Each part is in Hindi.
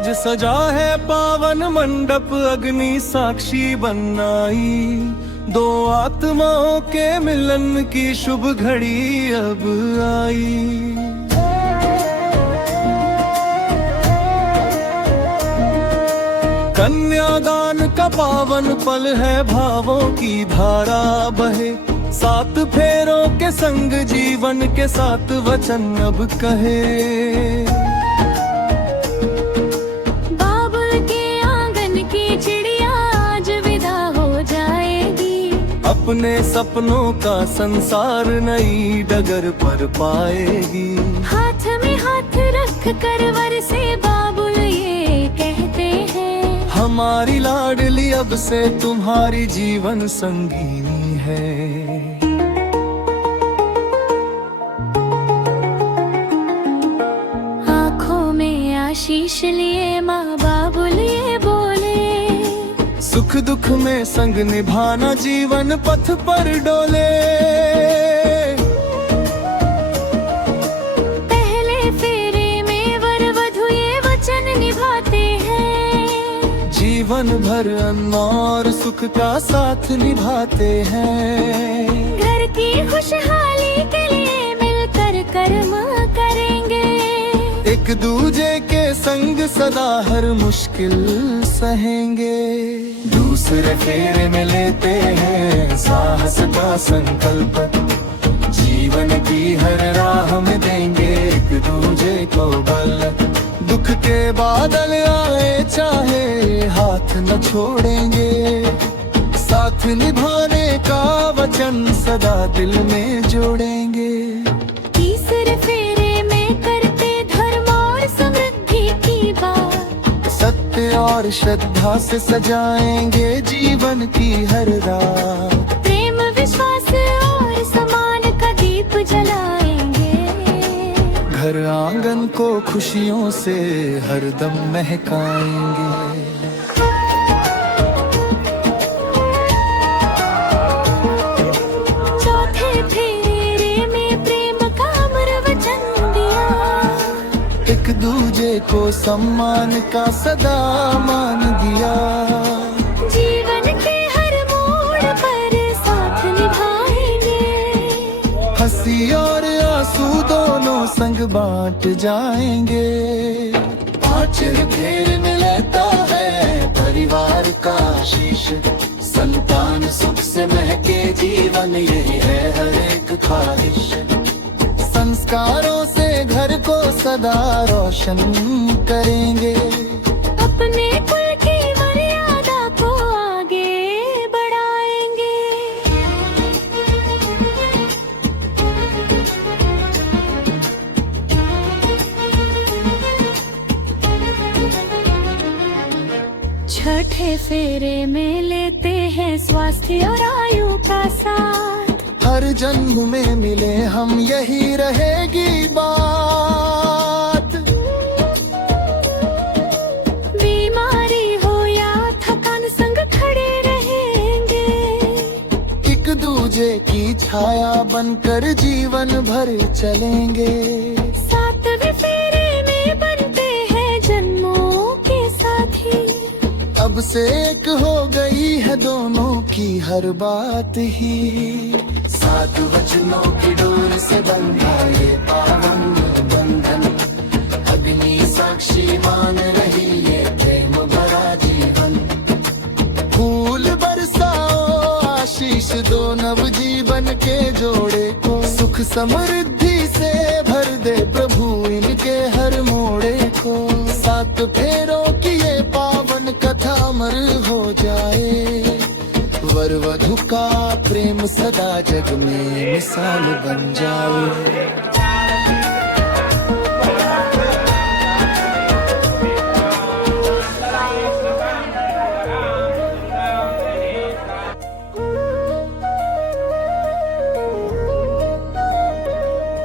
आज सजा है पावन मंडप, अग्नि साक्षी बनाई। दो आत्माओं के मिलन की शुभ घड़ी अब आई। कन्यादान का पावन पल है, भावों की धारा बहे। 7 फेरों के संग जीवन के 7 वचन अब कहे। बाबुल के आंगन की चिड़िया आज विदा हो जाएगी। अपने सपनों का संसार नई डगर पर पाएगी। हाथ में हाथ रख कर वर से बाबुल ये कहते हैं, हमारी लाडली अब से तुम्हारी जीवन संगीनी है। आँखों में आशीष लिए माँ बाबुल ये बोले, सुख दुख में संग निभाना जीवन पथ पर डोले। पहले फेरे में वर वधू ये वचन निभाते हैं, जीवन भर अन्न और सुख का साथ निभाते हैं। घर की खुशहाली के लिए मिलकर कर्म करेंगे। एक दूजे के संग सदा हर मुश्किल सहेंगे। दूसरे फेरे में लेते हैं साहस का संकल्प, जीवन की हर राह में देंगे एक दूजे को बल। दुख के बादल आए चाहे हाथ न छोड़ेंगे, साथ निभाने का वचन सदा दिल में जोड़ेंगे। तीसरे फेरे में करते धर्म और समृद्धि की बात, सत्य और श्रद्धा से सजाएंगे जीवन की हर रात। प्रेम विश्वास और सम्मान का दीप जलाएंगे। घर आंगन को खुशियों से हरदम महकाएंगे। चौथे फेरे में प्रेम का अमर वचन दिया, एक दूजे को सम्मान का सदा मान दिया। जीवन के हर मोड़ पर साथ निभाएंगे। हंसी और आंसू दोनों संग बांट जाएंगे। 5 फेरे में लेता है परिवार का आशीष, संतान सुख से महके जीवन यही है हर एक ख्वाहिश। संस्कारों से घर को सदा रोशन करेंगे, अपने कुल की मर्यादा को आगे बढ़ाएंगे। छठे फेरे में लेते हैं स्वास्थ्य और आयु का साथ, हर जन्म में मिले हम यही रहेगी बात। बीमारी हो या थकान संग खड़े रहेंगे। एक दूजे की छाया बनकर जीवन भर चलेंगे। 7वें फेरे में बनते हैं जन्मों के साथी, अब से एक हो गई है दोनों की हर बात ही। 7 वचनों की डोर से बंधा ये पावन बंधन, अग्नि साक्षी मान रही ये प्रेम भरा जीवन। फूल बरसाओ आशीष दो नव जीवन के जोड़े को, सुख समृद्धि से भर दे प्रभु इनके हर मोड़े को। 7 फेरों की ये पावन कथा अमर हो जाए, वर वधू का प्रेम सदा जग में मिसाल बन जाए।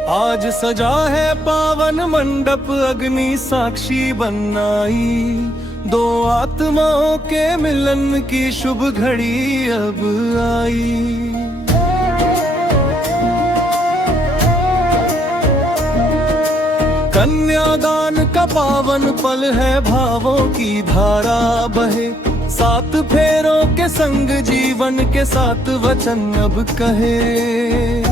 आज सजा है पावन मंडप, अग्नि साक्षी बनाई। 2 आत्माओं के मिलन की शुभ घड़ी अब आई। कन्यादान का पावन पल है, भावों की धारा बहे। 7 फेरों के संग जीवन के 7 वचन अब कहे।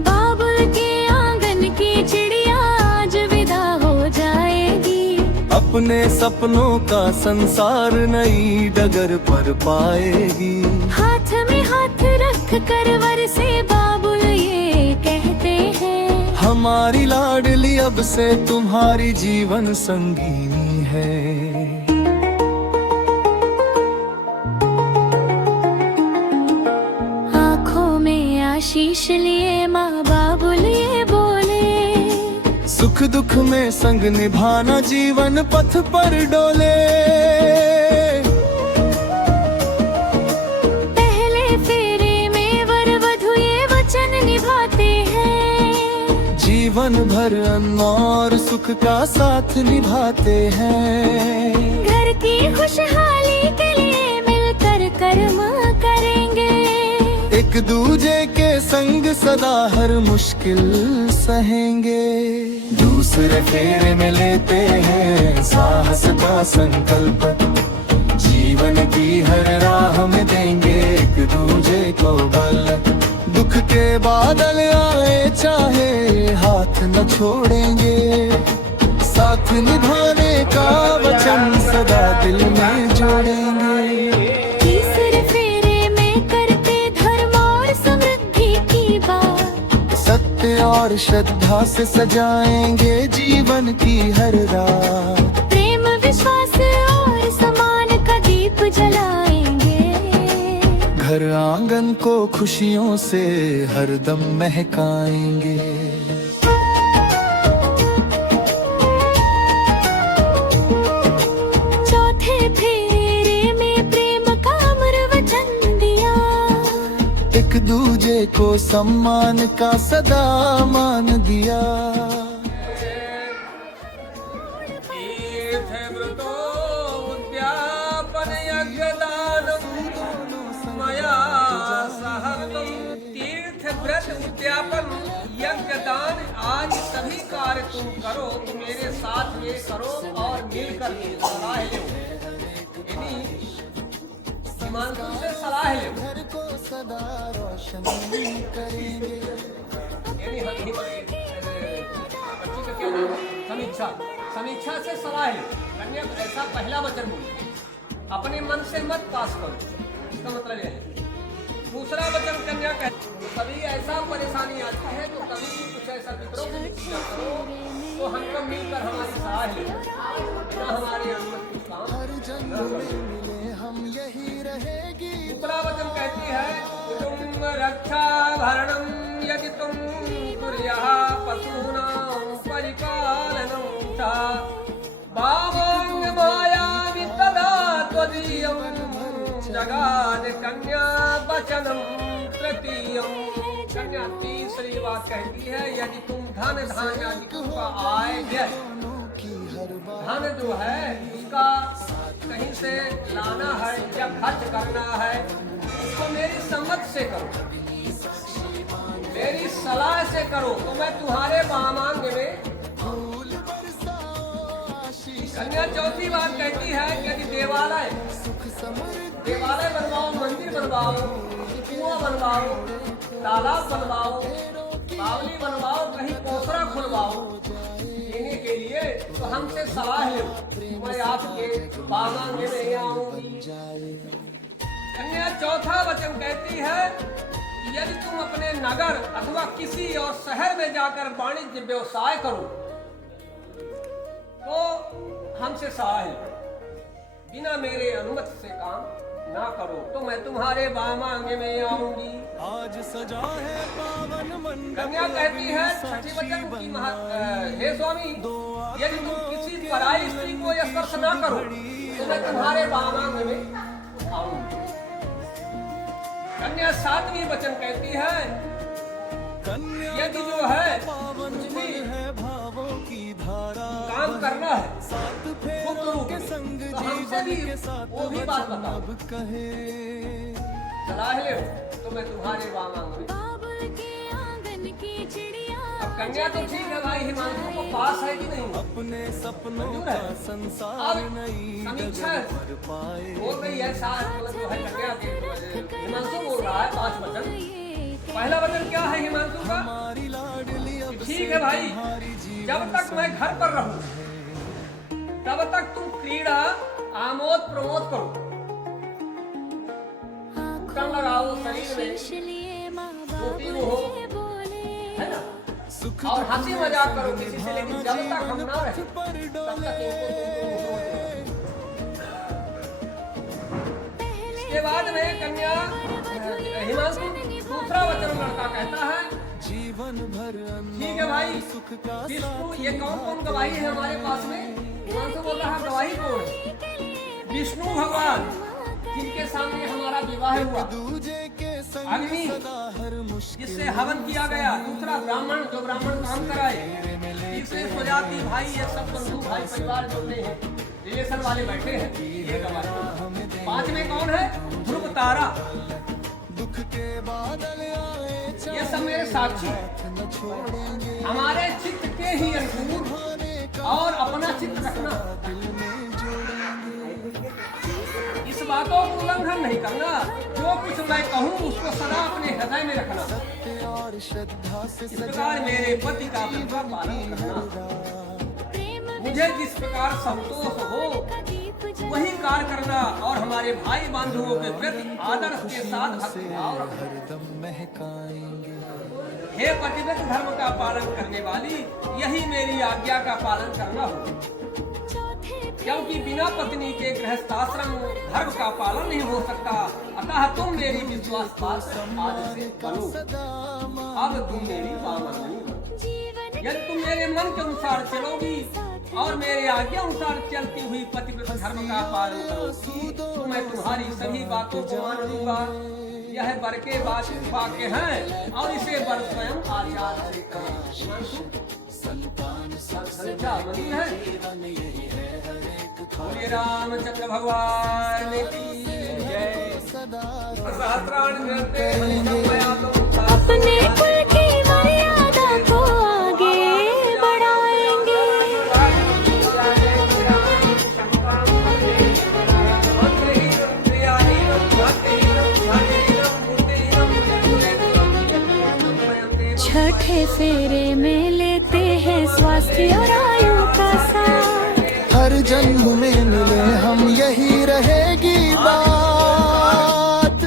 बाबुल के आंगन की चिड़िया आज विदा हो जाएगी। अपने सपनों का संसार नई डगर पर पाएगी। हाथ में हाथ रख कर वर से बाबुल ये कहते हैं, हमारी लाडली अब से तुम्हारी जीवन संगीनी है। आँखों में आशीष लिए माँ बाबुल ये बोले, सुख दुख में संग निभाना जीवन पथ पर डोले। पहले फेरे में वर वधू ये वचन निभाते हैं, जीवन भर अन्न और सुख का साथ निभाते हैं। घर की खुशहाली के लिए मिलकर कर्म करेंगे। एक दूजे के संग सदा हर मुश्किल सहेंगे। दूसरे फेरे में लेते हैं साहस का संकल्प, जीवन की हर राह में देंगे एक दूजे को बल। दुख के बादल आए चाहे हाथ न छोड़ेंगे, साथ निभाने का वचन सदा दिल में जोड़ेंगे। तीसरे फेरे में करते धर्म और समृद्धि की बात, सत्य और श्रद्धा से सजाएंगे जीवन की हर रात। प्रेम विश्वास और सम्मान का दीप जलाएंगे। घर आंगन को खुशियों से हरदम महकाएंगे। चौथे फेरे में प्रेम का अमर वचन दिया, एक दूजे को सम्मान का सदा मान दिया। तीर्थ व्रत उद्यापन यज्ञ दान आज सभी कार्य तुम करो, मेरे साथ में करो और मिलकर सलाह लो। यानी हिमांशु से सलाह लो, घर को सदा रोशन करेंगे। यानी बच्ची का क्या नाम है? समीक्षा। समीक्षा से सलाह लो। कन्या ऐसा पहला वचन बोली, अपने मन से मत पास करो, इसका मतलब यह है। दूसरा वचन कन्या कहती, कभी ऐसा परेशानी आती है तो कभी कुछ ऐसा पितरों को पूजा करो तो हमको मिलकर हमारी सलाह ले, ना हमारी अनुमति काम। हर जन्म में मिले हम यही रहेगी। दूसरा वचन कहती है, तुम रक्षा भरणम यदि तुम कुर्याः पशूनां परिपालनं च भावोऽंग मायावि तदा त्वदीयं जगाद कन्या वचनम तृतीयम। कन्या तीसरी बात कहती है, यदि तुम धन धान्य आदि का आय व्यय, धन जो है उसका कहीं से लाना है या खर्च करना है, उसको मेरी सम्मत से करो, मेरी सलाह से करो, तो मैं तुम्हारे वामांग में। कन्या चौथी बात कहती है कि यदि देवालय बनवाओ, मंदिर बनवाओ, कुआं बनवाओ, तालाब बनवाओ, बावली बनवाओ, कहीं पोखरा खुलवाओ देने के लिए, तो हमसे सलाह लो, मैं आपके बागान में नहीं आऊंगी। कन्या चौथा वचन कहती है, यदि तुम अपने नगर अथवा किसी और शहर में जाकर वाणिज्य व्यवसाय करो तो हमसे सलाह लो, बिना मेरे अनुमति से काम ना करो तो मैं तुम्हारे वामांग में आऊंगी। आज सजा है पावन मंडप। कन्या कहती है छठी वचन की हे स्वामी, यदि तुम किसी पराई स्त्री को स्पर्श ना करो तो मैं तुम्हारे वामांग में आऊंगी। कन्या सातवीं वचन कहती है, यदि जो है कुछ भी काम करना है गुप्त रूप में, तो हमसे भी वो भी बात बताओ, सलाह ले तो मैं तुम्हारे वामांग में। बाबुल के आंगन की चिड़िया कन्या तो ठीक है भाई, हिमांशु को पास है कि नहीं? अपने सपनों मंजूर का है। संसार अब नहीं समीक्षा भर पाए। बोल रही है साथ, मतलब जो है कन्या के हिमांशु बोल रहा है 5 वचन। पहला वचन क्या है हिमांशु का? हमारी लाडली अब ठीक है भाई, जब तक मैं घर पर रहूं तब तक तुम क्रीड़ा आमोद प्रमोद करो, कम लगाओ शरीर में, छोटी वो हो, है ना, और हंसी मजाक करो किसी से, लेकिन जब तक हम ना रहे तब तक इनको इसके बाद में कन्या हिमांशु दूसरा वचन लड़का कहता है, जीवन भर ठीक है भाई, सुख का विष्णु, ये कौन कौन गवाही है हमारे पास में? हिमांशु बोल रहा है गवाही कौन है? विष्णु भगवान, जिनके सामने हमारा विवाह हुआ, दूजे के संग अग्नि सदा हर मुश्किल जिससे हवन किया गया, दूसरा ब्राह्मण जो ब्राह्मण काम कराए, तीसरे स्वजाति भाई, ये सब बंधु भाई परिवार जोड़े हैं, रिलेशन वाले बैठे हैं, ये गवाही। 5वें कौन है? ध्रुव तारा, दुख के बादल आए ये सब मेरे साक्षी न छोड़ेंगे हमारे चित्त के ही अनुकूल, और अपना चित्त रखना, दिल में जोड़ेंगे। इस बातों को उल्लंघन नहीं करना, जो कुछ मैं कहूँ उसको सदा अपने हृदय में रखना, सत्य और श्रद्धा से इस प्रकार मेरे पति का व्रत का पालन करना, मुझे जिस प्रकार संतोष हो वही कार्य करना, और हमारे भाई बंधुओं के प्रति आदर के साथ भक्तिभाव रखना। हरदम महकाएंगे। हे पतिव्रत धर्म का पालन करने वाली, यही मेरी आज्ञा का पालन करना हो, क्योंकि बिना पत्नी के गृहस्थाश्रम धर्म का पालन नहीं हो सकता। अतः तुम मेरी विश्वास पात्र आज से बनो, अब तुम मेरी पावनी बनो। यदि तुम मेरे मन के अनुसार चलोगी और मेरे आज्ञा अनुसार चलती हुई पतिव्रत धर्म का पालन करोगी, तो मैं तुम्हारी सभी बातों को मान लूंगा। यह वर के वाक्य हैं, और इसे वर स्वयं आचार्य से करें। संख्या मंदिर है। बोलिए रामचंद्र भगवान की जय। सहस्त्राण जयते अपने कुल की मर्यादा को आगे बढ़ाएंगे। छठे फेरे में लेते हैं स्वास्थ्य और आयु का साथ। हर जन्म में मिले हम, यही रहेगी बात।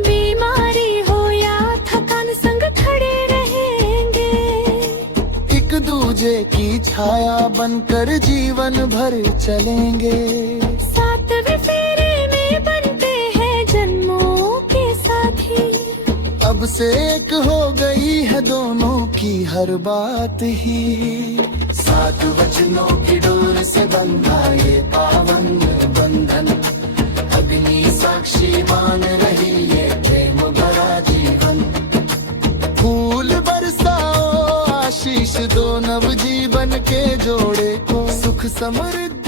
बीमारी हो या थकान संग खड़े रहेंगे। एक दूजे की छाया बनकर जीवन भर चलेंगे। सातवें फेरे में बनते हैं जन्मों के साथी। अब से एक हो गई है दोनों की हर बात ही। 7 वचनों की डोर से बंधा ये पावन बंधन। अग्नि साक्षी मान रही ये प्रेम भरा जीवन। फूल बरसाओ आशीष दो नव जीवन के जोड़े को। सुख समृद्धि